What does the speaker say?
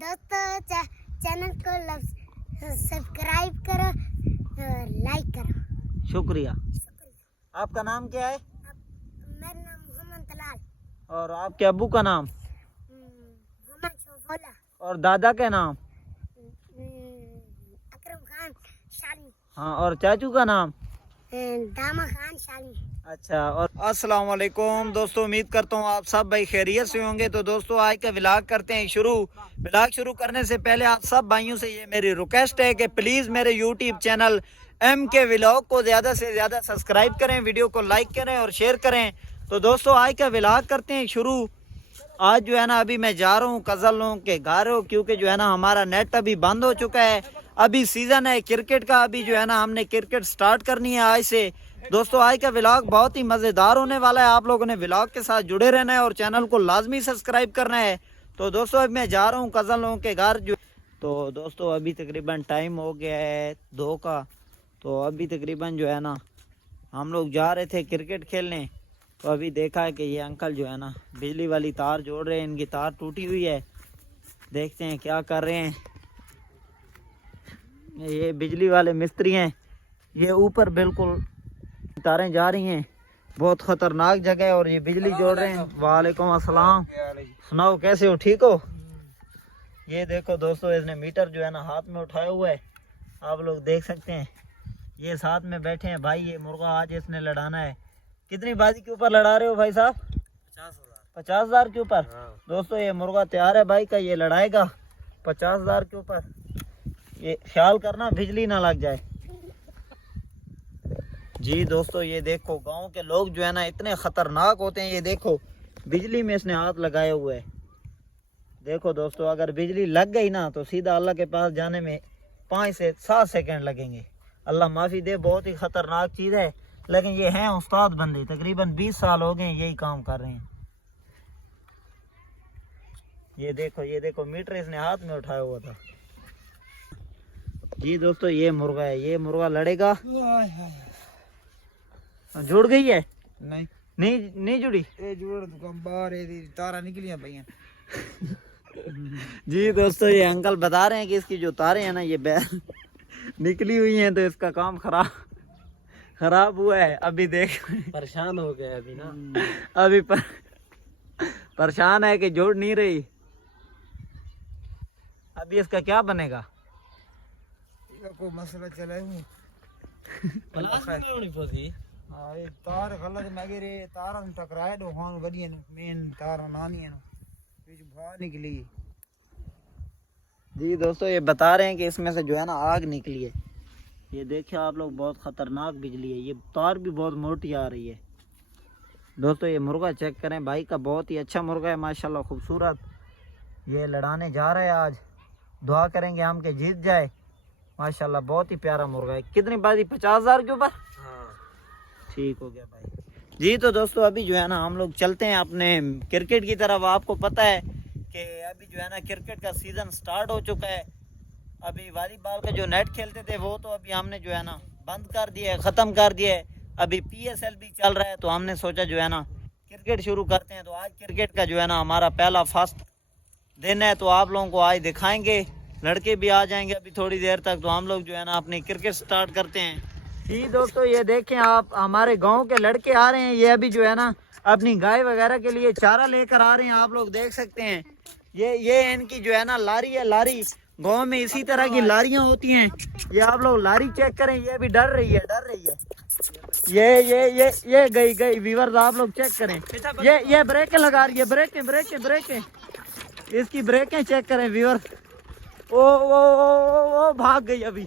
दोस्तों चैनल को सब्सक्राइब करो, लाइक करो। शुक्रिया। आपका नाम क्या है? मेरा नाम मोहम्मद तलाल। और आपके अब्बू का नाम? मोहम्मद शोफोला। और दादा का नाम? अकरम खान शाली। हाँ, और चाचू का नाम? दामा खान शाली। अच्छा। और अस्सलाम वालेकुम दोस्तों, उम्मीद करता हूँ आप सब भाई खैरियत से होंगे। तो दोस्तों आज का व्लॉग करते हैं शुरू। व्लॉग शुरू करने से पहले आप सब भाइयों से ये मेरी रिक्वेस्ट है कि प्लीज़ मेरे यूट्यूब चैनल MK व्लॉग को ज़्यादा से ज़्यादा सब्सक्राइब करें, वीडियो को लाइक करें और शेयर करें। तो दोस्तों आज का व्लॉग करते हैं शुरू। आज जो है ना अभी मैं जा रहा हूँ कज़लों के घर, क्योंकि जो है ना हमारा नेट अभी बंद हो चुका है। अभी सीज़न है क्रिकेट का, अभी जो है ना हमने क्रिकेट स्टार्ट करनी है आज से। दोस्तों आज का व्लॉग बहुत ही मज़ेदार होने वाला है। आप लोगों ने व्लॉग के साथ जुड़े रहना है और चैनल को लाजमी सब्सक्राइब करना है। तो दोस्तों अभी मैं जा रहा हूँ कज़लों के घर जो। तो दोस्तों अभी तकरीबन टाइम हो गया है 2 का। तो अभी तकरीबन जो है ना हम लोग जा रहे थे क्रिकेट खेलने। तो अभी देखा है कि ये अंकल जो है ना बिजली वाली तार जोड़ रहे हैं, इनकी तार टूटी हुई है। देखते हैं क्या कर रहे हैं। ये बिजली वाले मिस्त्री हैं, ये ऊपर बिल्कुल तारें जा रही हैं, बहुत ख़तरनाक जगह है और ये बिजली जोड़ रहे हैं। वालेकुम अस्सलाम। सुनाओ कैसे हो, ठीक हो? ये देखो दोस्तों इसने मीटर जो है ना हाथ में उठाया हुआ है, आप लोग देख सकते हैं। ये साथ में बैठे हैं भाई, ये मुर्गा आज इसने लड़ाना है। कितनी बाजी के ऊपर लड़ा रहे हो भाई साहब? 50,000 के ऊपर। दोस्तों ये मुर्गा तैयार है भाई का, ये लड़ाएगा 50,000 के ऊपर। ये ख्याल करना बिजली ना लग जाए। जी दोस्तों ये देखो गांव के लोग जो है ना इतने खतरनाक होते हैं। ये देखो बिजली में इसने हाथ लगाए हुए है। देखो दोस्तों अगर बिजली लग गई ना तो सीधा अल्लाह के पास जाने में 5 से 7 सेकंड लगेंगे। अल्लाह माफ़ी दे, बहुत ही खतरनाक चीज़ है। लेकिन ये हैं उस्ताद बंदे, तकरीबन 20 साल हो गए यही काम कर रहे हैं। ये देखो मीटर इसने हाथ में उठाया हुआ था। जी दोस्तों ये मुर्गा है, ये मुर्गा लड़ेगा। जुड़ गई है? नहीं जुड़ी। तारा निकली भैया। जी दोस्तों ये अंकल बता रहे हैं कि इसकी जो तारे हैं ना ये निकली हुई हैं, तो इसका काम खराब हुआ है। अभी देख परेशान हो गए अभी ना, अभी परेशान है कि जोड़ नहीं रही। अभी इसका क्या बनेगा? कोई मसला चला है तार गलत लगे रे, तार टकराए दो हां बढ़िया मेन तार नानी है बीच बाहर निकली। जी दोस्तों ये बता रहे हैं कि इसमें से जो है ना आग निकली है। ये देखिए आप लोग, बहुत खतरनाक बिजली है। ये तार भी बहुत मोटी आ रही है। दोस्तों ये मुर्गा चेक करें भाई का, बहुत ही अच्छा मुर्गा है माशाल्लाह, खूबसूरत। ये लड़ाने जा रहा है आज, दुआ करेंगे हम के जीत जाए। माशाल्लाह बहुत ही प्यारा मुर्गा है। कितनी बाजी? 50,000 के ऊपर। ठीक हो गया भाई। जी तो दोस्तों अभी जो है ना हम लोग चलते हैं अपने क्रिकेट की तरफ। आपको पता है कि अभी जो है ना क्रिकेट का सीज़न स्टार्ट हो चुका है। अभी वॉलीबॉल का जो नेट खेलते थे वो तो अभी हमने जो है ना बंद कर दिया है, ख़त्म कर दिया है। अभी PSL भी चल रहा है, तो हमने सोचा जो है ना क्रिकेट शुरू करते हैं। तो आज क्रिकेट का जो है ना हमारा पहला फर्स्ट दिन है, तो आप लोगों को आज दिखाएंगे। लड़के भी आ जाएंगे अभी थोड़ी देर तक, तो हम लोग जो है ना अपनी क्रिकेट स्टार्ट करते हैं। जी दोस्तों ये देखें आप, हमारे गांव के लड़के आ रहे हैं। ये अभी जो है ना अपनी गाय वगैरह के लिए चारा लेकर आ रहे हैं, आप लोग देख सकते हैं। ये इनकी जो है ना लारी है। लारी गांव में इसी तरह की लारियां होती हैं। ये आप लोग लारी चेक करें, ये भी डर रही है। ये गई व्यूअर्स, आप लोग चेक करें। ये ब्रेकें लगा रही है, ब्रेकें इसकी ब्रेकें चेक करें व्यूअर्स। ओ भाग गई अभी।